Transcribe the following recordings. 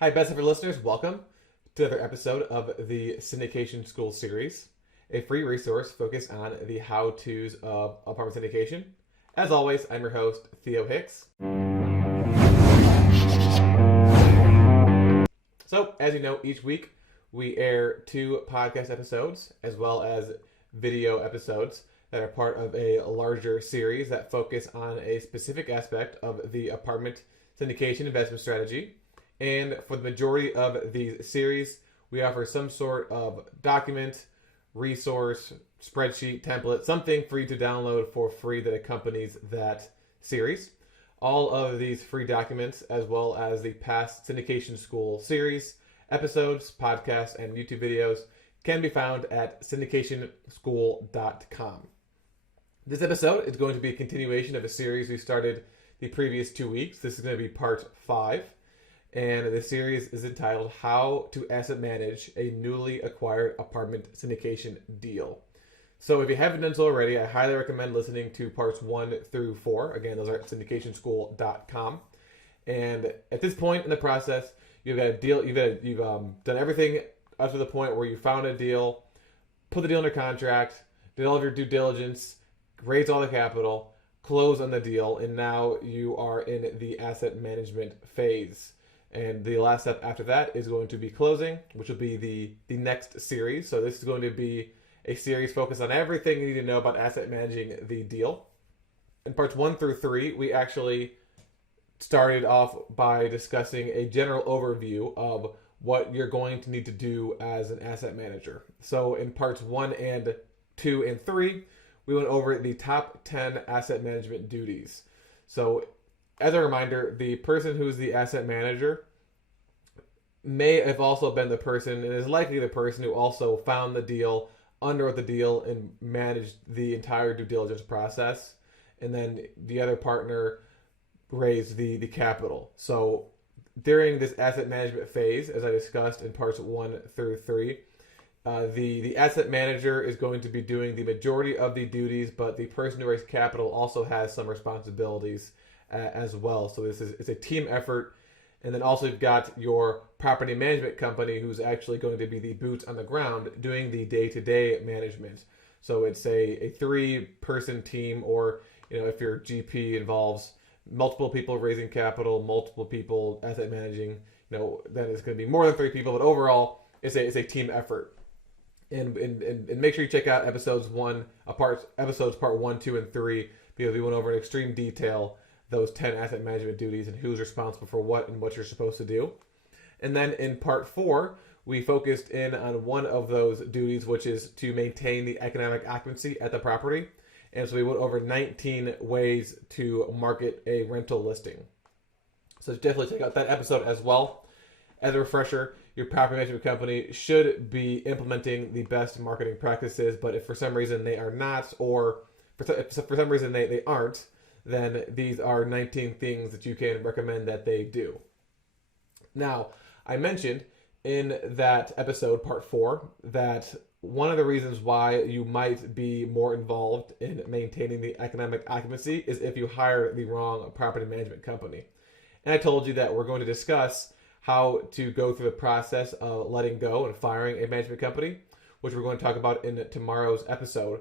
Hi, best ever listeners. Welcome to another episode of the Syndication School series, a free resource focused on the how-tos of apartment syndication. As always, I'm your host, Theo Hicks. So, as you know, each week we air 2 podcast episodes as well as video episodes that are part of a larger series that focus on a specific aspect of the apartment syndication investment strategy. And for the majority of these series, we offer some sort of document, resource, spreadsheet, template, something for you to download for free that accompanies that series. All of these free documents, as well as the past Syndication School series, episodes, podcasts, and YouTube videos, can be found at syndicationschool.com. This episode is going to be a continuation of a series we started the previous 2 weeks. This is going to be part 5. And the series is entitled How to Asset Manage a Newly Acquired Apartment Syndication Deal. So if you haven't done so already, I highly recommend listening to parts 1 through 4. Again, those are at syndicationschool.com. And at this point in the process, you've got a deal. You've done everything up to the point where you found a deal, put the deal under contract, did all of your due diligence, raised all the capital, closed on the deal, and now you are in the asset management phase. And the last step after that is going to be closing, which will be the next series. So this is going to be a series focused on everything you need to know about asset managing the deal. In parts 1 through 3, we actually started off by discussing a general overview of what you're going to need to do as an asset manager. So in parts 1 and 2 and 3, we went over the top 10 asset management duties. So as a reminder, the person who's the asset manager may have also been the person, and is likely the person who also found the deal, underwrote the deal, and managed the entire due diligence process. And then the other partner raised the capital. So during this asset management phase, as I discussed in parts 1 through 3, the asset manager is going to be doing the majority of the duties, but the person who raised capital also has some responsibilities as well. So it's a team effort. And then also you've got your property management company who's actually going to be the boots on the ground doing the day-to-day management. So it's a 3-person team, or if your GP involves multiple people raising capital, multiple people asset managing, then it's going to be more than 3 people. But overall, it's a team effort. And make sure you check out episodes part 1, 2, and 3, because we went over in extreme detail those 10 asset management duties and who's responsible for what and what you're supposed to do. And then in part 4, we focused in on one of those duties, which is to maintain the economic occupancy at the property. And so we went over 19 ways to market a rental listing. So definitely check out that episode as well. As a refresher, your property management company should be implementing the best marketing practices, but if for some reason they are not, or for some reason they aren't, then these are 19 things that you can recommend that they do. Now, I mentioned in that episode, part 4, that one of the reasons why you might be more involved in maintaining the economic occupancy is if you hire the wrong property management company. And I told you that we're going to discuss how to go through the process of letting go and firing a management company, which we're going to talk about in tomorrow's episode.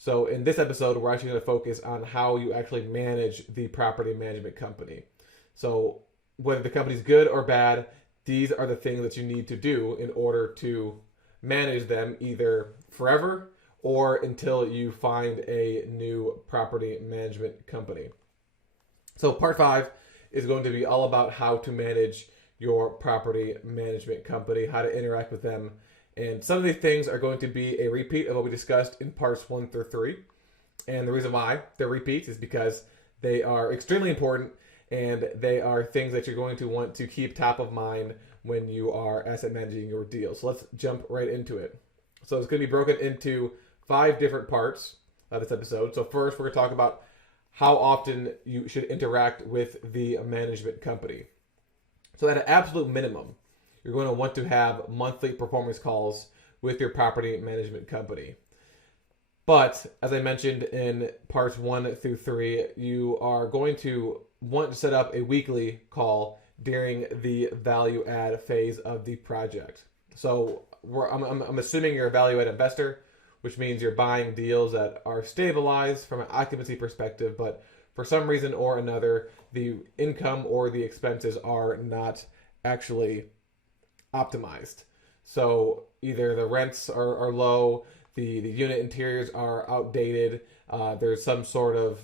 So in this episode, we're actually going to focus on how you actually manage the property management company. So whether the company's good or bad, these are the things that you need to do in order to manage them either forever or until you find a new property management company. So part 5 is going to be all about how to manage your property management company, how to interact with them. And some of these things are going to be a repeat of what we discussed in parts 1 through 3. And the reason why they're repeats is because they are extremely important, and they are things that you're going to want to keep top of mind when you are asset managing your deal. So let's jump right into it. So it's going to be broken into 5 different parts of this episode. So first, we're going to talk about how often you should interact with the management company. So at an absolute minimum, you're going to want to have monthly performance calls with your property management company. But as I mentioned in parts 1 through 3, you are going to want to set up a weekly call during the value add phase of the project. So I'm assuming you're a value add investor, which means you're buying deals that are stabilized from an occupancy perspective, but for some reason or another, the income or the expenses are not actually optimized. So either the rents are low, the unit interiors are outdated, there's some sort of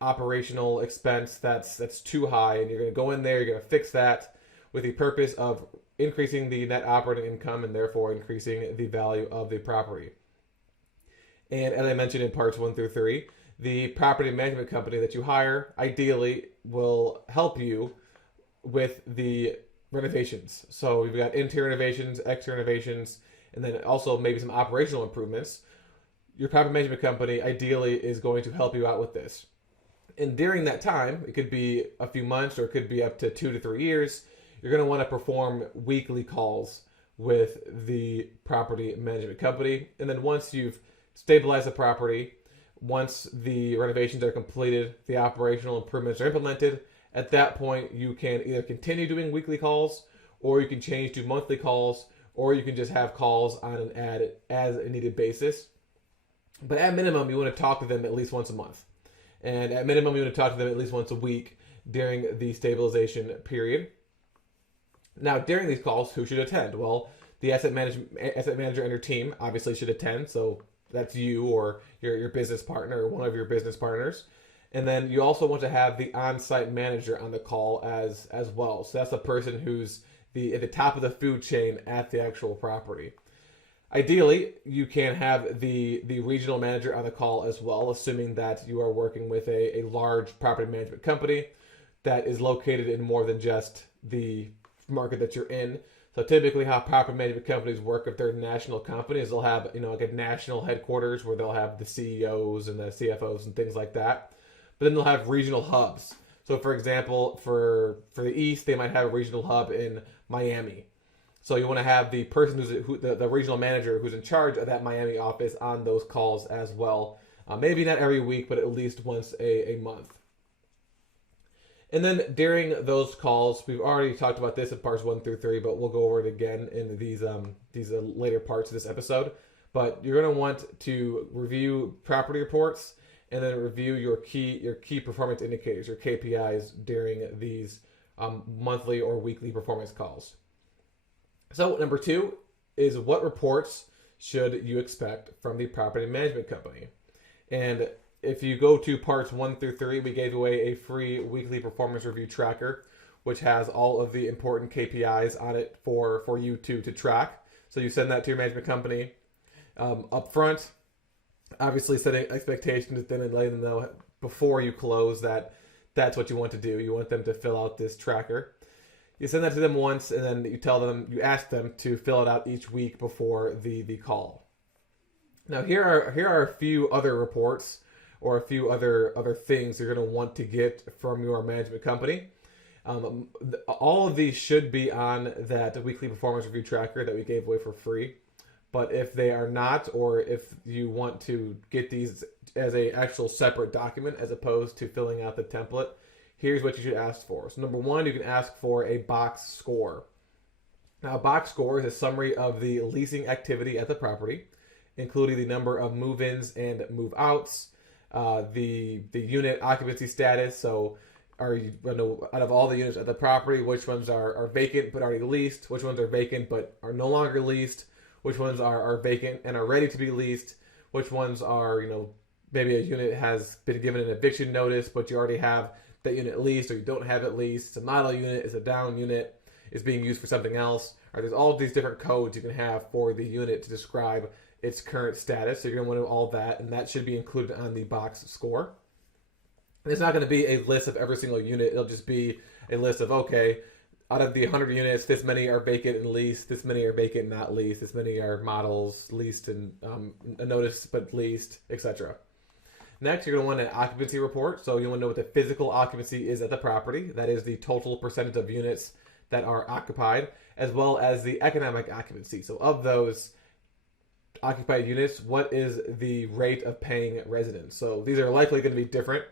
operational expense that's too high, and you're going to go in there, you're going to fix that with the purpose of increasing the net operating income and therefore increasing the value of the property. And as I mentioned in parts 1 through 3, the property management company that you hire ideally will help you with the renovations. So we've got interior renovations, exterior renovations, and then also maybe some operational improvements. Your property management company ideally is going to help you out with this. And during that time, it could be a few months or it could be up to 2 to 3 years, you're going to want to perform weekly calls with the property management company. And then once you've stabilized the property, once the renovations are completed, the operational improvements are implemented, at that point you can either continue doing weekly calls, or you can change to monthly calls, or you can just have calls on an as a needed basis. But at minimum, you want to talk to them at least once a month. And at minimum, you want to talk to them at least once a week during the stabilization period. Now, during these calls, who should attend? Well, the asset manager and your team obviously should attend. So that's you or your business partner or one of your business partners. And then you also want to have the on-site manager on the call as well. So that's the person who's at the top of the food chain at the actual property. Ideally, you can have the regional manager on the call as well, assuming that you are working with a large property management company that is located in more than just the market that you're in. So typically how property management companies work, if they're national companies, they'll have like a national headquarters where they'll have the CEOs and the CFOs and things like that. But then they'll have regional hubs. So for example, for the East, they might have a regional hub in Miami. So you want to have the person the regional manager who's in charge of that Miami office on those calls as well. Maybe not every week, but at least once a month. And then during those calls, we've already talked about this in parts 1 through 3, but we'll go over it again in these later parts of this episode. But you're going to want to review property reports and then review your key performance indicators, your KPIs, during these monthly or weekly performance calls. So number 2 is, what reports should you expect from the property management company? And if you go to parts 1 through 3, we gave away a free weekly performance review tracker, which has all of the important KPIs on it for you to track. So you send that to your management company up front, obviously setting expectations then and letting them know before you close that that's what you want to do. You want them to fill out this tracker. You send that to them once, and then you ask them to fill it out each week before the call. Now here are a few other reports or a few other things you're going to want to get from your management company. All of these should be on that weekly performance review tracker that we gave away for free. But if they are not, or if you want to get these as a actual separate document as opposed to filling out the template, here's what you should ask for. So number 1, you can ask for a box score. Now, a box score is a summary of the leasing activity at the property, including the number of move-ins and move-outs, the unit occupancy status. So out of all the units at the property, which ones are vacant but already leased, which ones are vacant but are no longer leased, which ones are vacant and are ready to be leased, which ones are, maybe a unit has been given an eviction notice, but you already have that unit leased, or you don't have it leased. It's a model unit, it's a down unit, it's being used for something else. Or there's all these different codes you can have for the unit to describe its current status. So you're going to want to know all that, and that should be included on the box score. And it's not going to be a list of every single unit. It'll just be a list of, okay, out of the 100 units, this many are vacant and leased, this many are vacant and not leased, this many are models leased and a notice but leased, etc. Next, you're going to want an occupancy report. So you want to know what the physical occupancy is at the property. That is the total percentage of units that are occupied, as well as the economic occupancy. So of those occupied units, what is the rate of paying residents? So these are likely going to be different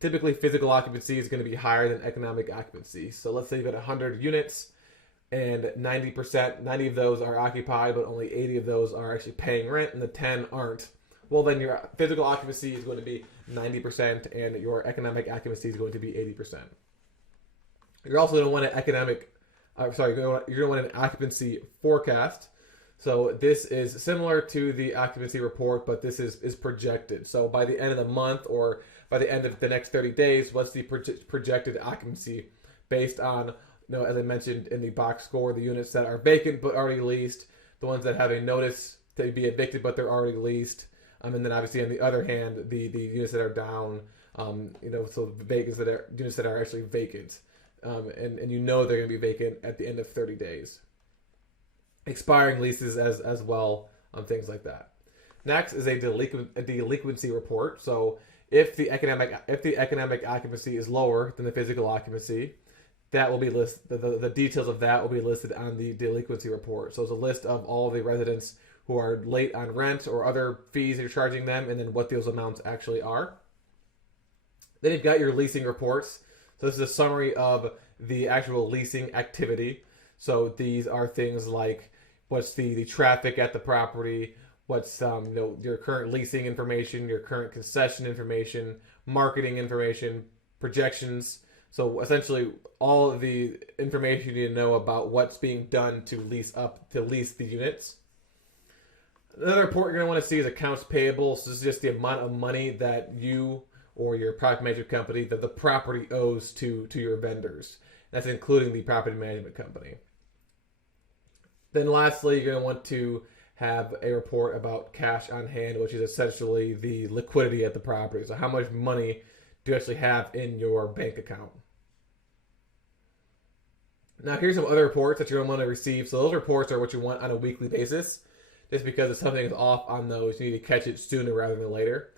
typically physical occupancy is going to be higher than economic occupancy. So let's say you've got 100 units and 90% of those are occupied, but only 80 of those are actually paying rent and the 10 aren't. Well, then your physical occupancy is going to be 90% and your economic occupancy is going to be 80%. You're also going to want you're going to want an occupancy forecast. So this is similar to the occupancy report, but this is projected. So by the end of the month or by the end of the next 30 days, what's the projected occupancy based on, as I mentioned in the box score, the units that are vacant but already leased, the ones that have a notice to be evicted but they're already leased, and then obviously on the other hand, the units that are down, so units that are actually vacant, and they're going to be vacant at the end of 30 days. Expiring leases as well, things like that. Next is a delinquency report. So if the economic occupancy is lower than the physical occupancy, that will be listed. The details of that will be listed on the delinquency report. So it's a list of all the residents who are late on rent or other fees that you're charging them, and then what those amounts actually are. Then you've got your leasing reports. So this is a summary of the actual leasing activity. So these are things like what's the traffic at the property, what's your current leasing information, your current concession information, marketing information, projections. So essentially all of the information you need to know about what's being done to lease the units. Another report you're going to want to see is accounts payable. So this is just the amount of money that you or your property management company, that the property owes to your vendors. That's including the property management company. Then lastly, you're going to want to have a report about cash on hand, which is essentially the liquidity at the property. So how much money do you actually have in your bank account? Now here's some other reports that you're going to want to receive. So those reports are what you want on a weekly basis. Just because if something is off on those, you need to catch it sooner rather than later.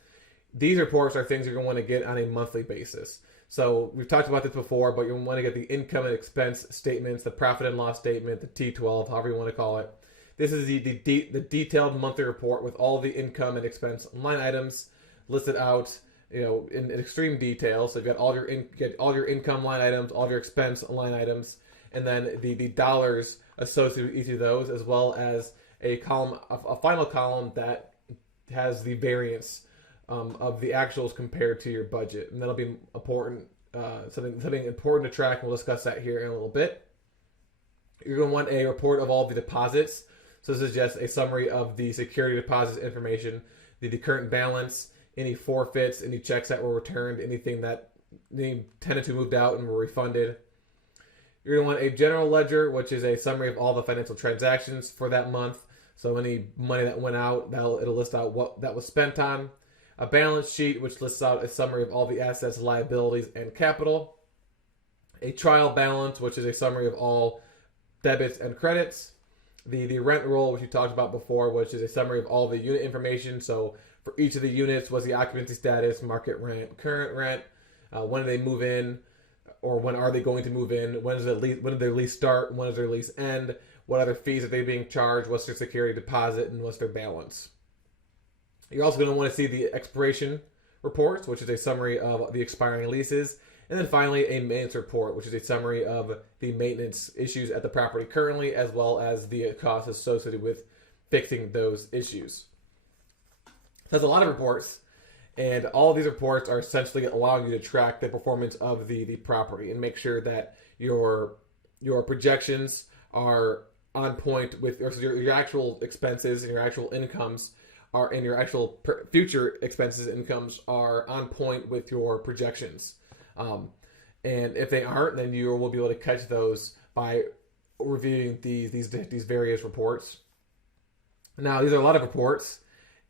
These reports are things you're going to want to get on a monthly basis. So we've talked about this before, but you want to get the income and expense statements, the profit and loss statement, the T12, however you want to call it. This is the detailed monthly report with all the income and expense line items listed out, in extreme detail. So you've got all your income line items, all your expense line items, and then the dollars associated with each of those, as well as a final column that has the variance of the actuals compared to your budget, and that'll be important. Something important to track, and we'll discuss that here in a little bit. You're going to want a report of all the deposits. So this is just a summary of the security deposits information, the current balance, any forfeits, any checks that were returned, any tenants who moved out and were refunded. You're going to want a general ledger, which is a summary of all the financial transactions for that month. So any money that went out, it'll list out what that was spent on. A balance sheet, which lists out a summary of all the assets, liabilities, and capital. A trial balance, which is a summary of all debits and credits. The rent roll, which we talked about before, which is a summary of all the unit information. So for each of the units, what's the occupancy status, market rent, current rent, when do they move in, or when are they going to move in, when did their lease start, when does their lease end, what other fees are they being charged, what's their security deposit, and what's their balance. You're also going to want to see the expiration reports, which is a summary of the expiring leases. And then finally, a maintenance report, which is a summary of the maintenance issues at the property currently, as well as the costs associated with fixing those issues. So that's a lot of reports, and all of these reports are essentially allowing you to track the performance of the property and make sure that your projections are on point with your actual expenses and your actual incomes and your actual future expenses and incomes are on point with your projections. And if they aren't, then you will be able to catch those by reviewing these various reports. Now, these are a lot of reports,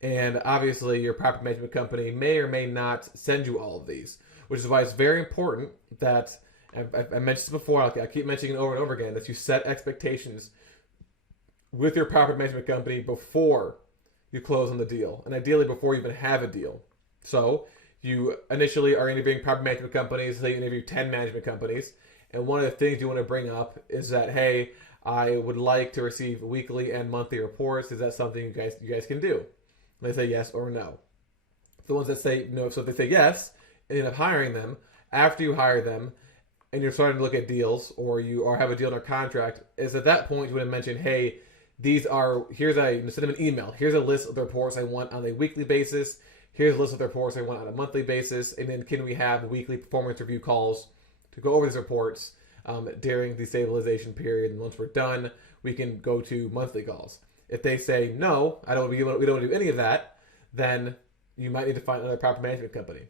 and obviously your property management company may or may not send you all of these, which is why it's very important that, I mentioned this before, I keep mentioning it over and over again, that you set expectations with your property management company before you close on the deal, and ideally before you even have a deal. So you initially are interviewing property management companies, say you interview 10 management companies, and one of the things you want to bring up is that, hey, I would like to receive weekly and monthly reports. Is that something you guys can do? And they say yes or no. The ones that say no, so if they say yes, end up hiring them, after you hire them and you're starting to look at deals, or you have a deal in a contract, is at that point you would have mentioned, hey, send them an email. Here's a list of the reports I want on a weekly basis. Here's a list of the reports I want on a monthly basis. And then can we have weekly performance review calls to go over these reports during the stabilization period? And once we're done, we can go to monthly calls. If they say, no, we don't want to do any of that, then you might need to find another property management company.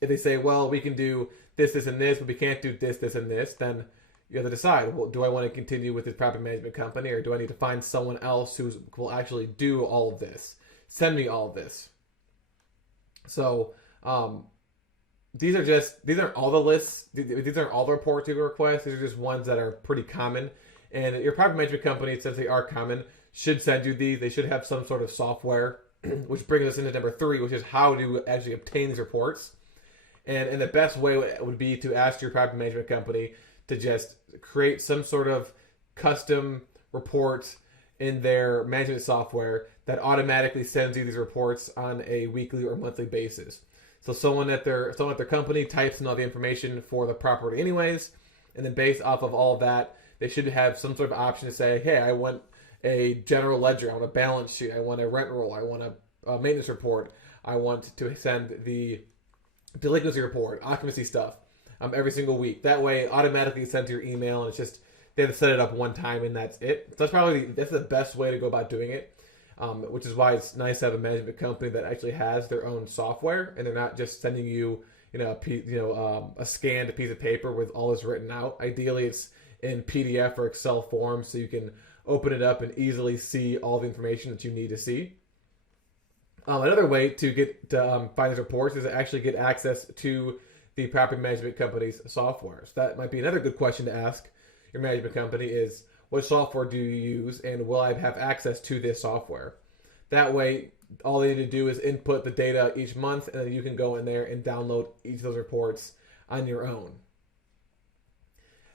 If they say, well, we can do this, this, and this, but we can't do this, this, and this, then you have to decide, well, do I want to continue with this property management company, or do I need to find someone else who will actually do all of this, send me all of this? So these aren't all the lists. These aren't all the reports you request. These are just ones that are pretty common. And your property management company, since they are common, should send you these. They should have some sort of software, which brings us into number 3, which is how to actually obtain these reports. And the best way would be to ask your property management company to just create some sort of custom report in their management software that automatically sends you these reports on a weekly or monthly basis. So someone at their company types in all the information for the property anyways, and then based off of all of that, they should have some sort of option to say, hey, I want a general ledger, I want a balance sheet, I want a rent roll, I want a maintenance report, I want to send the delinquency report, occupancy stuff, every single week. That way, it automatically sends to your email, and it's just they have to set it up one time, and that's it. So that's the best way to go about doing it. Which is why it's nice to have a management company that actually has their own software, and they're not just sending you, a scanned piece of paper with all this written out. Ideally, it's in PDF or Excel form, so you can open it up and easily see all the information that you need to see. Another way to find these reports is to actually get access to the property management company's software. So that might be another good question to ask your management company is, what software do you use, and will I have access to this software? That way, all they need to do is input the data each month, and then you can go in there and download each of those reports on your own.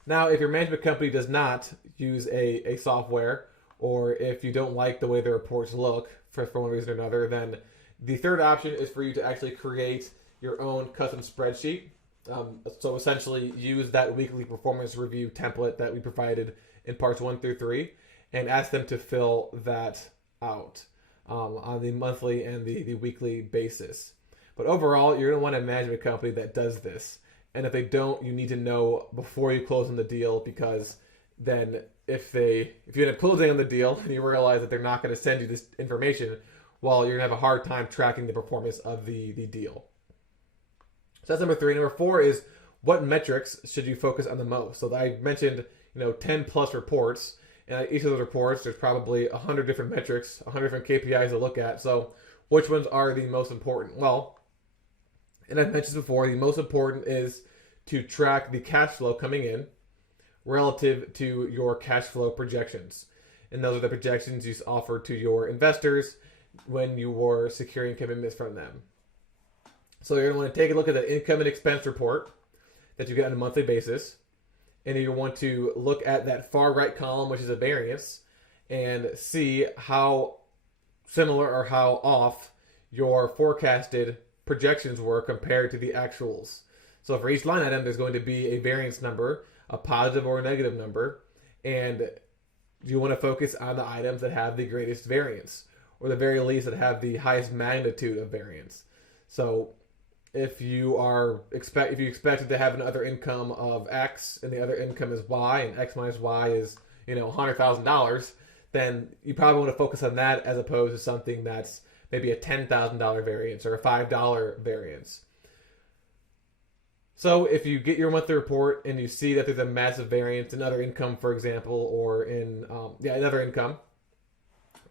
Now, if your management company does not use a software, or if you don't like the way the reports look for one reason or another, then the third option is for you to actually create your own custom spreadsheet. So essentially use that weekly performance review template that we provided in parts 1 through 3 and ask them to fill that out on the monthly and the weekly basis. But overall, you're going to want a management company that does this. And if they don't, you need to know before you close on the deal, because then if you end up closing on the deal and you realize that they're not going to send you this information, well, you're going to have a hard time tracking the performance of the deal. So that's number 3. Number 4 is, what metrics should you focus on the most? So I mentioned 10 plus reports, and each of those reports, there's probably 100 different metrics, 100 different KPIs to look at. So which ones are the most important? Well, and I've mentioned before, the most important is to track the cash flow coming in relative to your cash flow projections. And those are the projections you offer to your investors when you were securing commitments from them. So you're going to want to take a look at the income and expense report that you get on a monthly basis. And you want to look at that far right column, which is a variance, and see how similar or how off your forecasted projections were compared to the actuals. So for each line item, there's going to be a variance number, a positive or a negative number, and you want to focus on the items that have the greatest variance, or the very least that have the highest magnitude of variance. So if you expected to have an other income of X and the other income is Y, and X minus Y is $100,000, then you probably want to focus on that as opposed to something that's maybe a $10,000 variance or a $5 variance. So if you get your monthly report and you see that there's a massive variance in other income, for example, or in another income,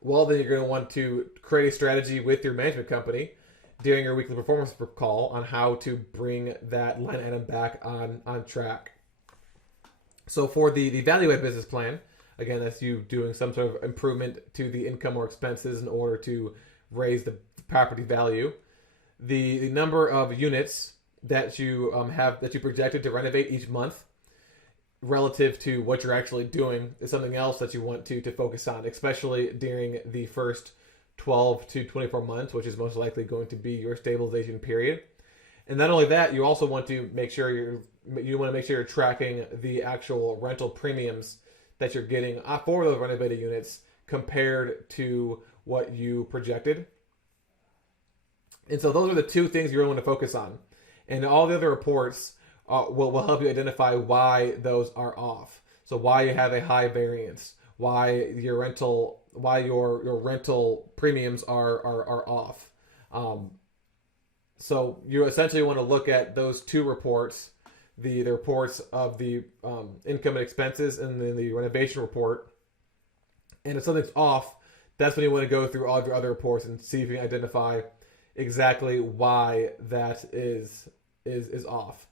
well, then you're going to want to create a strategy with your management company during your weekly performance call on how to bring that line item back on track. So for the value-add business plan, again, that's you doing some sort of improvement to the income or expenses in order to raise the property value. The number of units that you projected to renovate each month relative to what you're actually doing is something else that you want to focus on, especially during the first 12 to 24 months, which is most likely going to be your stabilization period. And not only that, you also want to make sure you're tracking the actual rental premiums that you're getting for those renovated units compared to what you projected. And so those are the two things you really want to focus on. And all the other reports will help you identify why those are off. So why you have a high variance, why your rental premiums are off. So you essentially want to look at those two reports, the reports of the income and expenses, and then the renovation report. And if something's off, that's when you want to go through all of your other reports and see if you can identify exactly why that is off.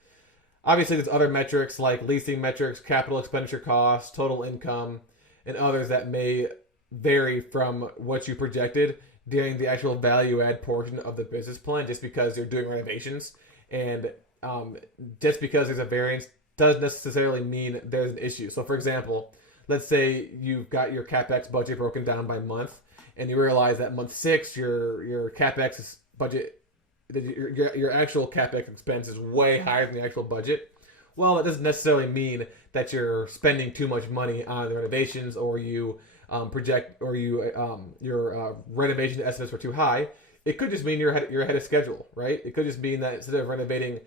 Obviously, there's other metrics like leasing metrics, capital expenditure costs, total income, and others that may vary from what you projected during the actual value add portion of the business plan, just because you're doing renovations. And just because there's a variance doesn't necessarily mean there's an issue. So for example, let's say you've got your CapEx budget broken down by month, and you realize that month 6, your CapEx budget, your actual CapEx expense is way higher than the actual budget. Well, it doesn't necessarily mean that you're spending too much money on the renovations, or you your renovation estimates were too high. It could just mean you're ahead of schedule, right? It could just mean that instead of renovating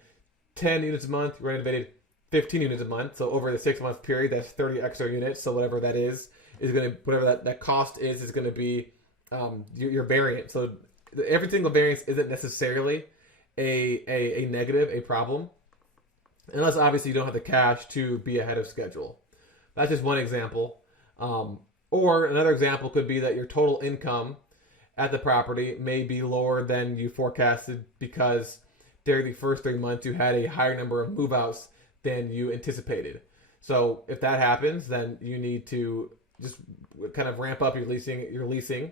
10 units a month, you renovated 15 units a month. So over the 6-month period, that's 30 extra units. So whatever that is going to, whatever that cost is going to be your variance. So every single variance isn't necessarily a negative, a problem, unless obviously you don't have the cash to be ahead of schedule. That's just one example. Or another example could be that your total income at the property may be lower than you forecasted because during the first 3 months you had a higher number of move-outs than you anticipated. So if that happens, then you need to just kind of ramp up your leasing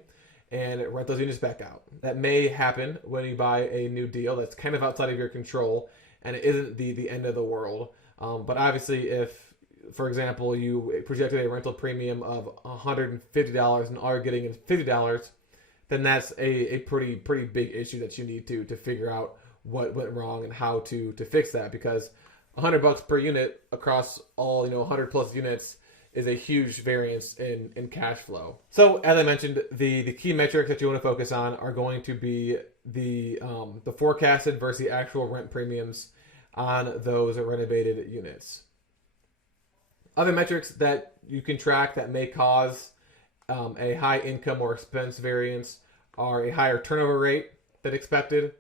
and rent those units back out. That may happen when you buy a new deal. That's kind of outside of your control, and it isn't the end of the world. But obviously, if, for example, you projected a rental premium of $150 and all you're getting is $50, then that's a pretty big issue that you need to figure out what went wrong and how to fix that, because $100 per unit across all 100 plus units is a huge variance in cash flow. So as I mentioned, the key metrics that you want to focus on are going to be the forecasted versus the actual rent premiums on those renovated units. Other metrics that you can track that may cause a high income or expense variance are a higher turnover rate than expected.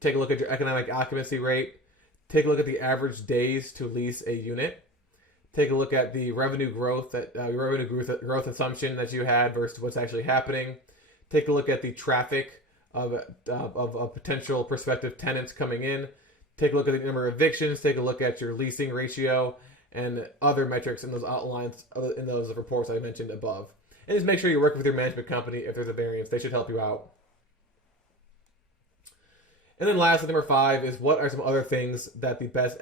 Take a look at your economic occupancy rate. Take a look at the average days to lease a unit. Take a look at the revenue growth growth assumption that you had versus what's actually happening. Take a look at the traffic of potential prospective tenants coming in. Take a look at the number of evictions. Take a look at your leasing ratio and other metrics in those outlines, in those reports I mentioned above. And just make sure you're working with your management company if there's a variance. They should help you out. And then lastly, number 5 is, what are some other things that the best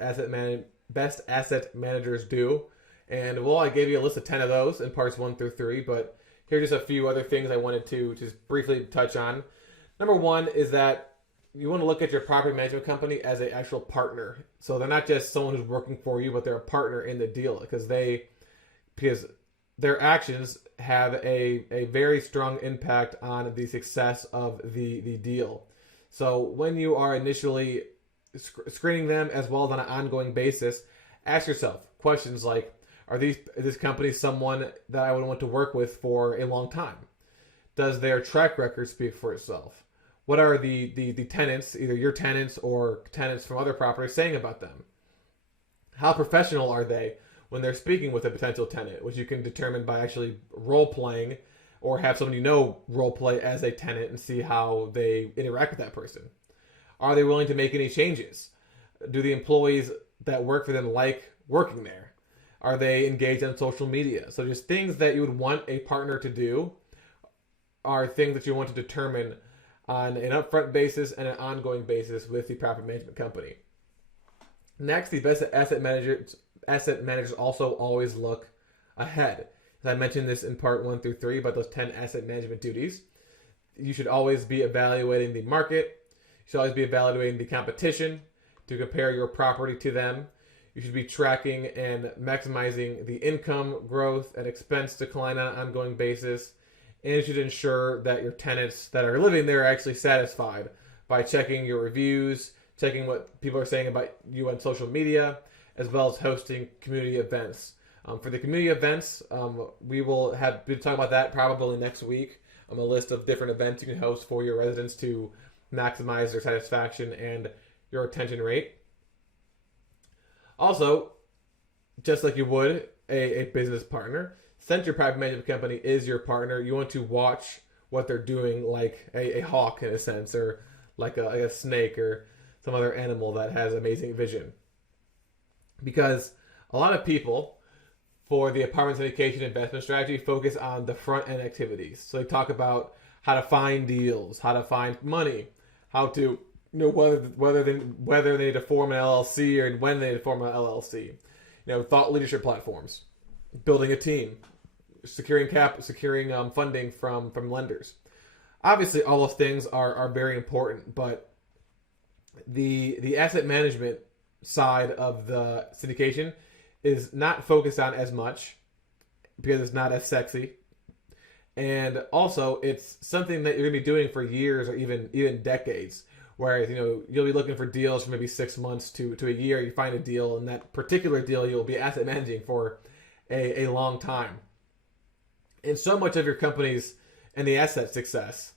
asset managers do? And well, I gave you a list of 10 of those in parts 1 through 3, but here are just a few other things I wanted to just briefly touch on. Number 1 is that you want to look at your property management company as an actual partner. So they're not just someone who's working for you, but they're a partner in the deal, because their actions have a very strong impact on the success of the deal. So when you are initially screening them as well as on an ongoing basis, ask yourself questions like, is this company someone that I would want to work with for a long time? Does their track record speak for itself? What are the tenants, either your tenants or tenants from other properties, saying about them? How professional are they when they're speaking with a potential tenant, which you can determine by actually role-playing or have someone role-play as a tenant and see how they interact with that person. Are they willing to make any changes? Do the employees that work for them like working there? Are they engaged on social media? So just things that you would want a partner to do are things that you want to determine on an upfront basis and an ongoing basis with the property management company. Next, the best asset managers also always look ahead. As I mentioned this in part 1 through 3 about those 10 asset management duties. You should always be evaluating the market. You should always be evaluating the competition to compare your property to them. You should be tracking and maximizing the income growth and expense decline on an ongoing basis. And you should ensure that your tenants that are living there are actually satisfied by checking your reviews, checking what people are saying about you on social media, as well as hosting community events. For the community events, we will be talking about that probably next week. A list of different events you can host for your residents to maximize their satisfaction and your retention rate. Also, just like you would a business partner, since your property management company is your partner, you want to watch what they're doing like a hawk in a sense, or like a snake or some other animal that has amazing vision. Because a lot of people, for the apartment syndication investment strategy, focus on the front end activities. So they talk about how to find deals, how to find money, how to whether they need to form an LLC or when they need to form an LLC. Thought leadership platforms, building a team, securing funding from lenders. Obviously, all those things are very important, but the asset management side of the syndication is not focused on as much because it's not as sexy. And also, it's something that you're going to be doing for years or even decades. Whereas, you'll be looking for deals for maybe 6 months to a year. You find a deal, and that particular deal you'll be asset managing for a long time. And so much of your company's and the asset success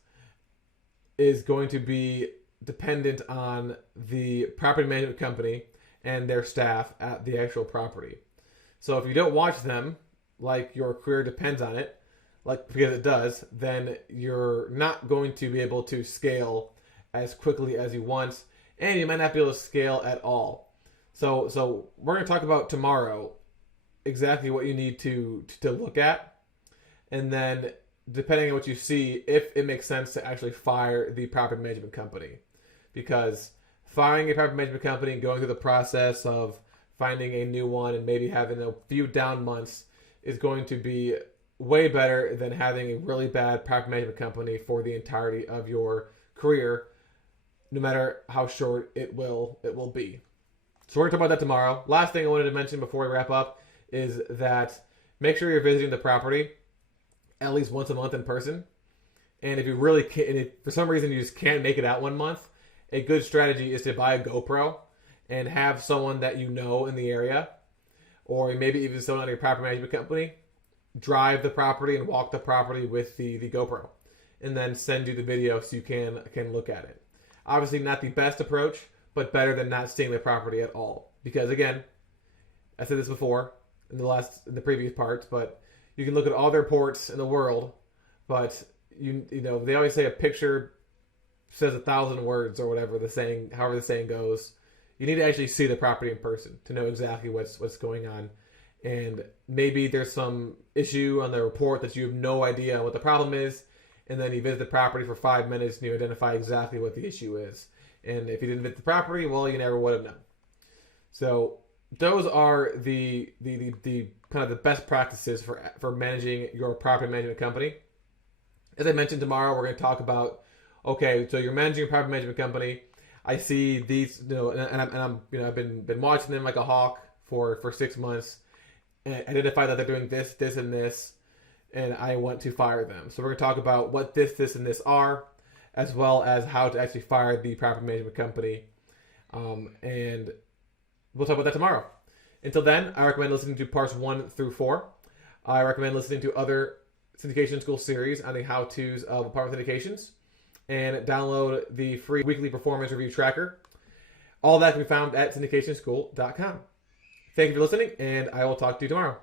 is going to be dependent on the property management company and their staff at the actual property. So if you don't watch them, like your career depends on it, like because it does, then you're not going to be able to scale as quickly as you want, and you might not be able to scale at all. So we're going to talk about tomorrow exactly what you need to look at, and then depending on what you see, if it makes sense to actually fire the property management company. Because firing a property management company and going through the process of finding a new one and maybe having a few down months is going to be way better than having a really bad property management company for the entirety of your career, no matter how short it will be. So we're going to talk about that tomorrow. Last thing I wanted to mention before we wrap up is that make sure you're visiting the property at least once a month in person. And if you really can't, and if for some reason you just can't make it out 1 month, a good strategy is to buy a GoPro and have someone that you know in the area, or maybe even someone on your property management company, drive the property and walk the property with the GoPro, and then send you the video so you can look at it. Obviously not the best approach, but better than not seeing the property at all. Because again, I said this before in the previous parts, but you can look at all the reports in the world, but they always say a picture says 1,000 words or whatever however the saying goes. You need to actually see the property in person to know exactly what's going on. And maybe there's some issue on the report that you have no idea what the problem is, and then you visit the property for 5 minutes and you identify exactly what the issue is. And if you didn't visit the property, well, you never would have known. So those are the kind of the best practices for managing your property management company. As I mentioned, tomorrow we're going to talk about, okay, so you're managing a property management company. I see these, and I'm I've been watching them like a hawk for 6 months, and I identify that they're doing this, and this, and I want to fire them. So we're going to talk about what this, and this are, as well as how to actually fire the property management company, and we'll talk about that tomorrow. Until then, I recommend listening to parts 1 through 4. I recommend listening to other syndication school series on the how-tos of apartment syndications, and download the free weekly performance review tracker. All that can be found at syndicationschool.com. Thank you for listening, and I will talk to you tomorrow.